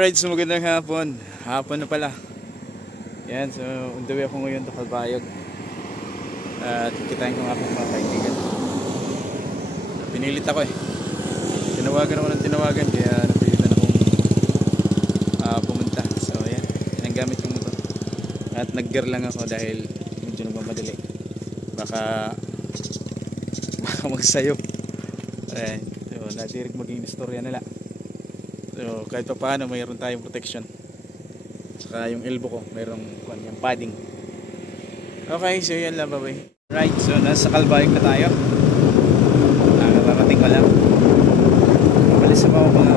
Alright, so magandang hapon. Hapon na pala. Yan, so on the way ako ngayon to Calbayog. At kikitain ko ng aking mga kaibigan. Pinilit ako eh. Tinawagan ako ng tinawagan kaya napilitan akong pumunta. So yan, yan ang gamit kong motor. At nag-gear lang ako dahil medyo nagmamadali. Baka magsayo. Ayan, so natirik maging istorya nila. So kahit pa paano mayroon tayong protection. Saka yung elbow ko mayroong yung padding. Okay, so yan lang, bye-bye. Right, so nasa Calbayog na tayo. Nakakarating ko lang. Malis ako mga